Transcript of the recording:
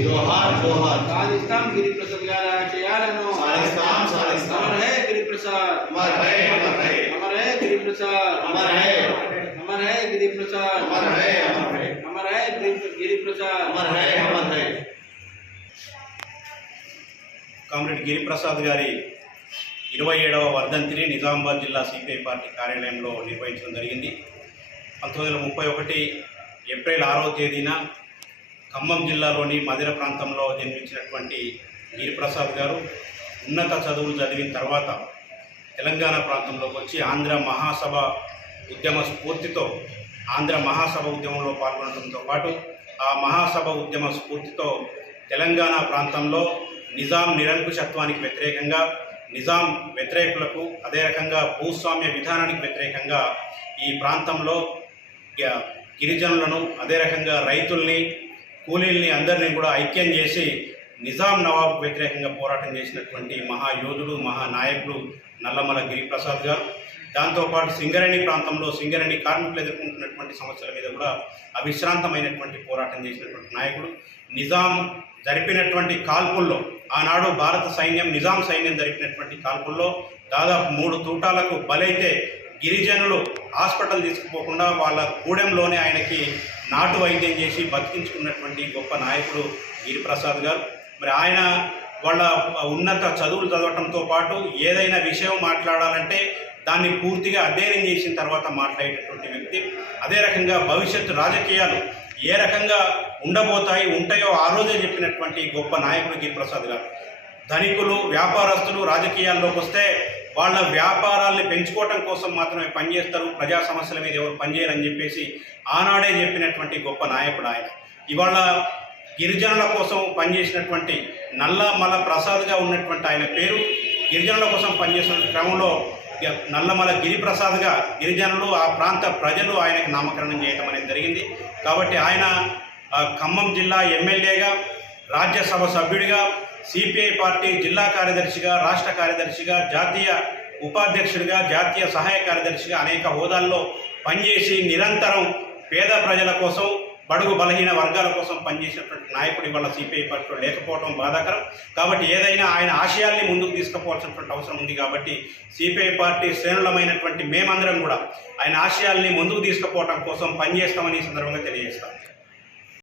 జోహార్ జోహార్ సాధిస్తాం గిరిప్రసాద్ గారి ఆశయాలను సాధిస్తాం, సాధిస్తాం. అమర్ హే గిరిప్రసాద్ అమర్ హై అమర్ హై అమర్ హే గిరిప్రసాద్ అమర్ హై అమర్ హే గిరిప్రసాద్ అమర్ హై అమర్ హై అమర్ హే గిరి- గిరిప్రసాద్ అమర్ హై అమర్ హై కామ్రేడ్ గిరిప్రసాద్ గారి ఇరవై ఏడవ వర్ధంతిని నిజామాబాద్ జిల్లా సిపిఐ పార్టీ కార్యాలయంలో నిర్వహించడం జరిగింది. పంతొమ్మిది వందల ముప్పై ఒకటి ఏప్రిల్ ఆరవ తేదీన ఖమ్మం జిల్లాలోని మదిర ప్రాంతంలో జన్మించినటువంటి గిరిప్రసాద్ గారు ఉన్నత చదువులు చదివిన తర్వాత తెలంగాణ ప్రాంతంలోకి వచ్చి ఆంధ్ర మహాసభ ఉద్యమ స్ఫూర్తితో ఆంధ్ర మహాసభ ఉద్యమంలో పాల్గొనడంతో పాటు ఆ మహాసభ ఉద్యమ స్ఫూర్తితో తెలంగాణ ప్రాంతంలో నిజాం నిరంకుశత్వానికి వ్యతిరేకంగా నిజాం వ్యతిరేకులకు అదే రకంగా భూస్వామ్య విధానానికి వ్యతిరేకంగా ఈ ప్రాంతంలో గిరిజనులను అదే రకంగా రైతుల్ని కూలీల్ని అందరినీ కూడా ఐక్యం చేసి నిజాం నవాబ్ వ్యతిరేకంగా పోరాటం చేసినటువంటి మహాయోధుడు మహానాయకుడు నల్లమల గిరిప్రసాద్ గారు. దాంతోపాటు సింగరేణి ప్రాంతంలో సింగరేణి కార్మికులు ఎదుర్కొంటున్నటువంటి సమస్యల మీద కూడా అవిశ్రాంతమైనటువంటి పోరాటం చేసినటువంటి నాయకుడు. నిజాం జరిపినటువంటి కాల్పుల్లో ఆనాడు భారత సైన్యం నిజాం సైన్యం జరిపినటువంటి కాల్పుల్లో దాదాపు మూడు తూటాలకు బలైతే గిరిజనులు హాస్పిటల్ తీసుకుపోకుండా వాళ్ళ గూడెంలోనే ఆయనకి నాటు వైద్యం చేసి బతికించుకున్నటువంటి గొప్ప నాయకుడు గిరిప్రసాద్ గారు. మరి ఆయన వాళ్ళ ఉన్నత చదువులు చదవటంతో పాటు ఏదైనా విషయం మాట్లాడాలంటే దాన్ని పూర్తిగా అధ్యయనం చేసిన తర్వాత మాట్లాడేటటువంటి వ్యక్తి. అదే రకంగా భవిష్యత్తు రాజకీయాలు ఏ రకంగా ఉండబోతాయి ఉంటాయో ఆ రోజే చెప్పినటువంటి గొప్ప నాయకుడు గిరిప్రసాద్ గారు. ధనికులు వ్యాపారస్తులు రాజకీయాల్లోకి వస్తే వాళ్ళ వ్యాపారాల్ని పెంచుకోవటం కోసం మాత్రమే పనిచేస్తారు. ప్రజా సమస్యల మీద ఎవరు పనిచేయరని చెప్పేసి ఆనాడే చెప్పినటువంటి గొప్ప నాయకుడు ఆయన. ఇవాళ గిరిజనుల కోసం పనిచేసినటువంటి నల్లమల ప్రసాద్గా ఉన్నటువంటి ఆయన పేరు. గిరిజనుల కోసం పనిచేసిన క్రమంలో నల్లమల గిరిప్రసాద్గా గిరిజనులు ఆ ప్రాంత ప్రజలు ఆయనకు నామకరణం చేయడం అనేది జరిగింది. కాబట్టి ఆయన ఖమ్మం జిల్లా ఎమ్మెల్యేగా రాజ్యసభ సభ్యుడిగా సిపిఐ పార్టీ జిల్లా కార్యదర్శిగా రాష్ట్ర కార్యదర్శిగా జాతీయ ఉపాధ్యక్షుడిగా జాతీయ సహాయ కార్యదర్శిగా అనేక హోదాల్లో పనిచేసి నిరంతరం పేద ప్రజల కోసం బడుగు బలహీన వర్గాల కోసం పనిచేసినటువంటి నాయకుడు ఇవాళ సిపిఐ పార్టీలో లేకపోవడం బాధాకరం. కాబట్టి ఏదైనా ఆయన ఆశయాల్ని ముందుకు తీసుకుపోవాల్సినటువంటి అవసరం ఉంది కాబట్టి సిపిఐ పార్టీ శ్రేణులమైనటువంటి మేమందరం కూడా ఆయన ఆశయాల్ని ముందుకు తీసుకుపోవడం కోసం పనిచేస్తామని ఈ సందర్భంగా తెలియజేస్తాం.